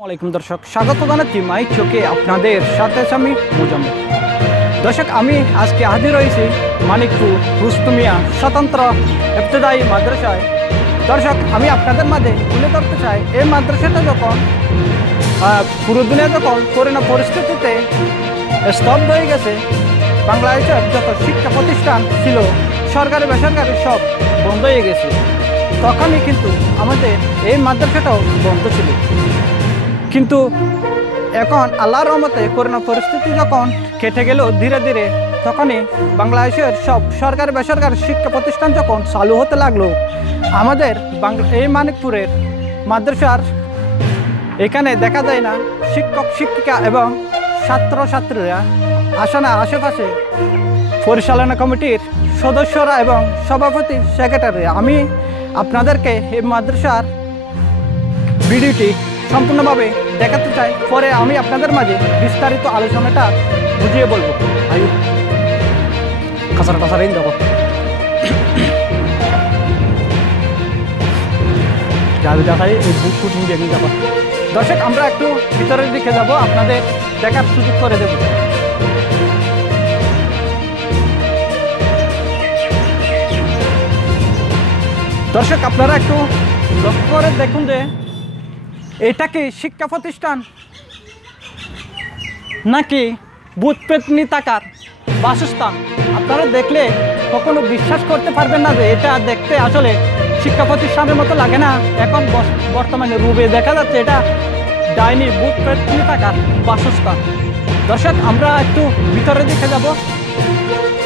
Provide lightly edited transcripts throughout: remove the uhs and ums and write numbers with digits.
ওয়ালাইকুম দর্শক, স্বাগত জানাচ্ছি মাইক চোখে আপনাদের সাথে আমি মোজাম্মেল। দর্শক, আমি আজকে হাজির হয়েছি মানিকপুর রুস্তমিয়া স্বতন্ত্র ইবতেদায়ী মাদ্রাসায়। দর্শক, আমি আপনাদের মাঝে তুলে ধরতে চাই এই মাদ্রাসাটা যখন পুরো দুনিয়া যখন করোনা পরিস্থিতিতে স্তব্ধ হয়ে গেছে, বাংলাদেশের যত শিক্ষা প্রতিষ্ঠান ছিল সরকারি বেসরকারি সব বন্ধ হয়ে গেছে, তখনই কিন্তু আমাদের এই মাদ্রাসাটাও বন্ধ ছিল। কিন্তু এখন আল্লাহর রহমতে করোনা পরিস্থিতি যখন কেটে গেল ধীরে ধীরে, তখনই বাংলাদেশের সব সরকারি বেসরকারি শিক্ষা প্রতিষ্ঠান যখন চালু হতে লাগলো, আমাদের এই মানিকপুরের মাদ্রাসার এখানে দেখা যায় না শিক্ষক শিক্ষিকা এবং ছাত্রছাত্রীরা আসে না। আশেপাশে পরিচালনা কমিটির সদস্যরা এবং সভাপতি সেক্রেটারি। আমি আপনাদেরকে এই মাদ্রাসার ভিডিওটি সম্পূর্ণভাবে দেখাতে চাই, পরে আমি আপনাদের মাঝে বিস্তারিত আলোচনাটা বুঝিয়ে বলবো। আয়ু কাছার কাছার দেখো যাবে দেখাই এই বুক ফুটিং দেখি যাবো। দর্শক, আমরা একটু ভিতরের দিকে যাব, আপনাদের দেখার সুযোগ করে দেব। দর্শক, আপনারা একটু লক্ষ্য করে দেখুন যে এটা কি শিক্ষা প্রতিষ্ঠান নাকি ভূত প্রেতনি থাকার বাসস্থান। আপনারা দেখলে কখনো বিশ্বাস করতে পারবেন না যে এটা দেখতে আসলে শিক্ষা প্রতিষ্ঠানের মতো লাগে না। এখন বর্তমানে রূপে দেখা যাচ্ছে এটা ডাইনি ভূত প্রেতনি থাকার বাসস্থান। দর্শক, আমরা একটু ভিতরের দিকে যাব,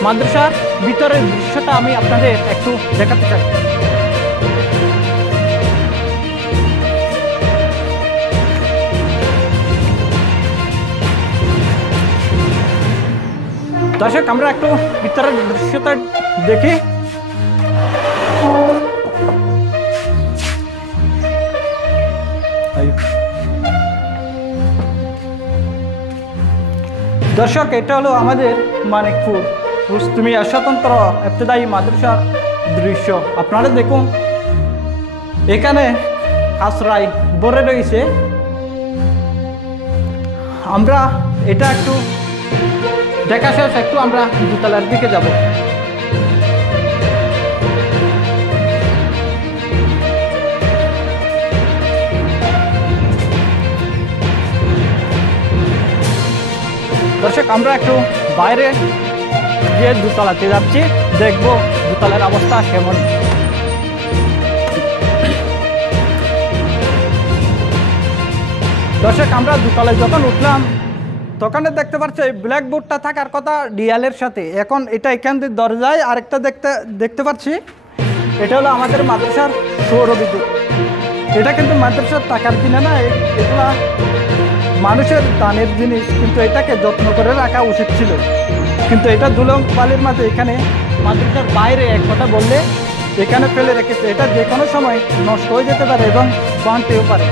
মাদ্রাসার ভিতরের দৃশ্যটা আমি আপনাদের একটু দেখাতে চাই। দর্শক, আমরা একটু ভিতরের দৃশ্যটা দেখি। দর্শক, এটা হলো আমাদের মানিকপুর রুস্তমিয়া স্বতন্ত্র ইবতেদায়ী মাদ্রাসার দৃশ্য। আপনারা দেখুন, এখানে আশ্রয় ভরে রয়েছে। আমরা এটা একটু দেখা শেষ, একটু আমরা দোতলার দিকে যাব। দর্শক, আমরা একটু বাইরে গিয়ে দোতলাতে যাচ্ছি, দেখবো দোতলার অবস্থা কেমন। দর্শক, আমরা দোতলায় যখন উঠলাম তখন দেখতে পাচ্ছি ব্ল্যাকবোর্ডটা থাকার কথা ডিয়ালের সাথে। এখন এটা এখান থেকে দরজায় আরেকটা দেখতে পাচ্ছি, এটা হলো আমাদের মাদ্রাসার সৌরবিদ্যুৎ। এটা কিন্তু মাদ্রাসার টাকার কিনে না, এগুলা মানুষের দানের জিনিস, কিন্তু এটাকে যত্ন করে রাখা উচিত ছিল। কিন্তু এটা দুলং বালির মাঝে এখানে মাদ্রাসার বাইরে এক কথা বললে এখানে ফেলে রেখেছে। এটা যে কোনো সময় নষ্ট হয়ে যেতে পারে এবং বানতেও পারে।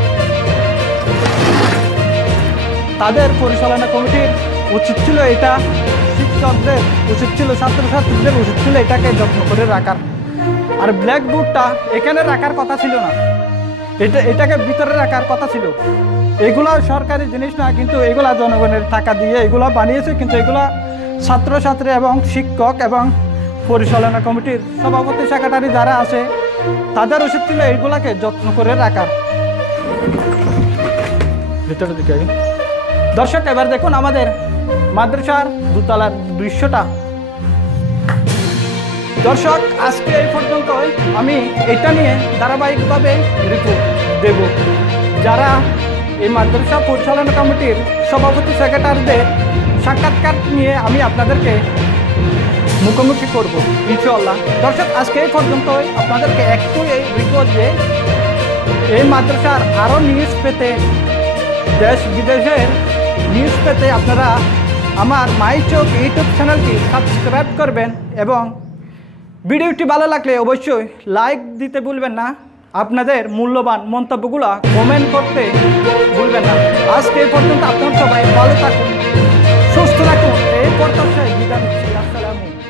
তাদের পরিচালনা কমিটির উচিত ছিল, এটা শিক্ষকদের উচিত ছিল, ছাত্রছাত্রীদের উচিত ছিল এটাকে যত্ন করে রাখার। আর ব্ল্যাকবোর্ডটা এখানে রাখার কথা ছিল না, এটাকে ভিতরে রাখার কথা ছিল। এগুলা সরকারি জিনিস না, কিন্তু এগুলা জনগণের টাকা দিয়ে এগুলা বানিয়েছে। কিন্তু এগুলা ছাত্রছাত্রী এবং শিক্ষক এবং পরিচালনা কমিটির সভাপতি সেক্রেটারি যারা আছে তাদের উচিত ছিল এইগুলাকে যত্ন করে রাখার। ভিতরের দিকে দর্শক, এবার দেখুন আমাদের মাদ্রাসার দোতলার দৃশ্যটা। দর্শক, আজকে এই পর্যন্তই। আমি এটা নিয়ে ধারাবাহিকভাবে রিপোর্ট দেব। যারা এই মাদ্রাসা পরিচালনা কমিটির সভাপতি সেক্রেটারিদের সাক্ষাৎকার নিয়ে আমি আপনাদেরকে মুখোমুখি করব ইনশাআল্লাহ। দর্শক, আজকে এই পর্যন্তই। আপনাদেরকে একটু এই রিপোর্ট যে এই মাদ্রাসার আরও নিউজ পেতে, দেশ বিদেশের নিউজ পেতে আপনারা আমার মাইক চোখ ইউটিউব চ্যানেলটি সাবস্ক্রাইব করবেন এবং ভিডিওটি ভালো লাগলে অবশ্যই লাইক দিতে ভুলবেন না। আপনাদের মূল্যবান মন্তব্যগুলো কমেন্ট করতে ভুলবেন না। আজকে এই পর্যন্ত আপনারা সবাই ভালো থাকুন, সুস্থ থাকুন। এই প্রত্যাশায় বিদায় নিচ্ছি। আসসালামু আলাইকুম।